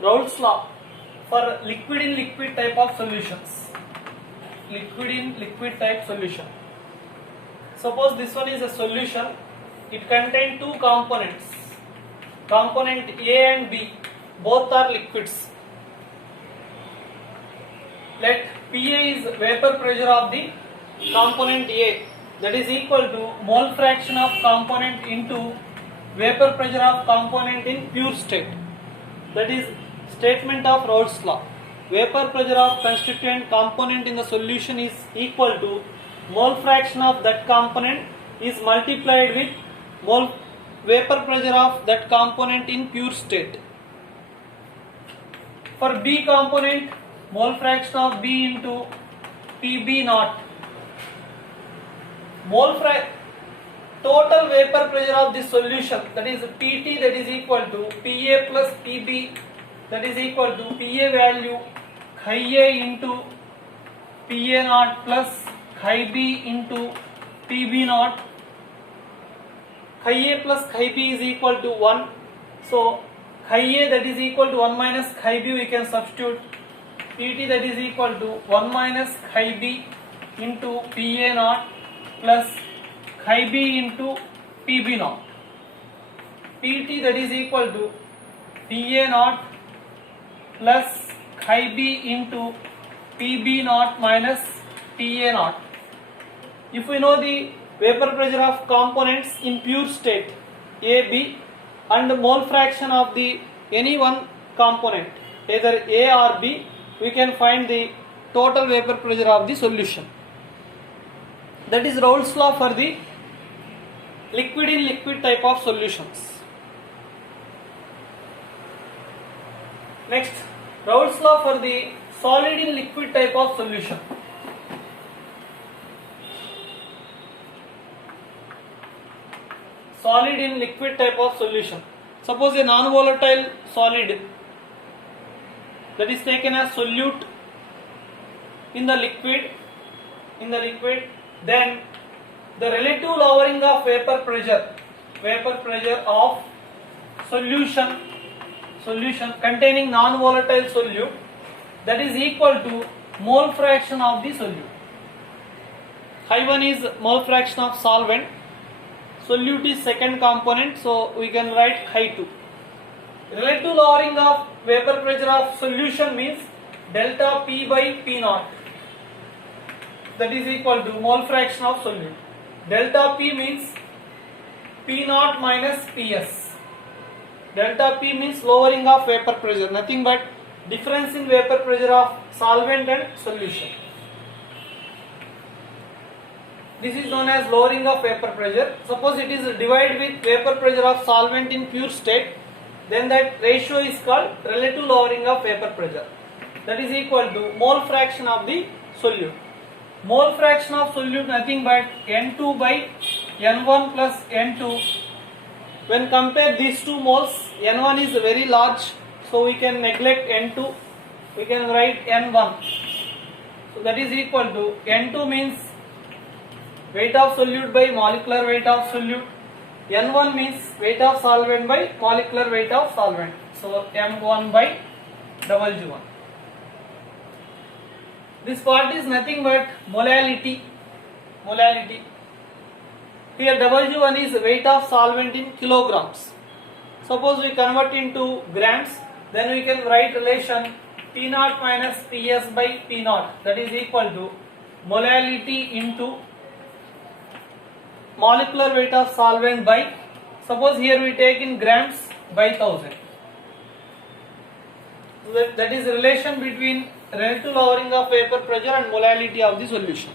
Raoult's law for liquid in liquid type of solutions. Liquid in liquid type solution. Suppose this one is a solution. It contains two components. Component A and B. Both are liquids. Let Pa is vapor pressure of the component A. That is equal to mole fraction of component into vapor pressure of component in pure state. That is statement of Raoult's law. Vapor pressure of constituent component in the solution is equal to mole fraction of that component is multiplied with mole vapor pressure of that component in pure state. For B component, mole fraction of B into Pb naught. Total vapor pressure of this solution, that is Pt, that is equal to Pa plus Pb, that is equal to Pa value Chi A into Pa naught plus Chi B into Pb naught. Chi A plus Chi B is equal to 1. So Chi A, that is equal to 1 minus Chi B, we can substitute. Pt, that is equal to 1 minus Chi B into Pa naught plus Chi B into Pb naught. Pt, that is equal to Pa naught plus Chi B into Pb naught minus Pa naught. If we know the vapor pressure of components in pure state A, B and mole fraction of the any one component, either A or B, we can find the total vapor pressure of the solution. That is Raoult's law for the liquid in liquid type of solutions. Next, Raoult's law for the solid in liquid type of solution. Solid in liquid type of solution. Suppose a non-volatile solid that is taken as solute in the liquid, then the relative lowering of vapor pressure of solution containing non-volatile solute, that is equal to mole fraction of the solute. Chi 1 is mole fraction of solvent, solute is second component, so we can write Chi 2. Relative lowering of vapor pressure of solution means delta P by P naught, that is equal to mole fraction of solute. Delta P means P naught minus Ps. Delta P means lowering of vapor pressure, nothing but difference in vapor pressure of solvent and solution. This is known as lowering of vapor pressure. Suppose it is divided with vapor pressure of solvent in pure state, then that ratio is called relative lowering of vapor pressure. That is equal to mole fraction of the solute. Mole fraction of solute nothing but N2 by N1 plus N2. When compare these two moles, N1 is very large, so we can neglect N2. We can write N1. So that is equal to N2 means weight of solute by molecular weight of solute. N1 means weight of solvent by molecular weight of solvent. So M1 by W1. This part is nothing but molality. Here W1 is weight of solvent in kilograms. Suppose we convert into grams, then we can write relation P naught minus Ps by P naught, that is equal to molality into molecular weight of solvent by, suppose here we take in grams by 1000. So that is relation between relative lowering of vapor pressure and molality of the solution.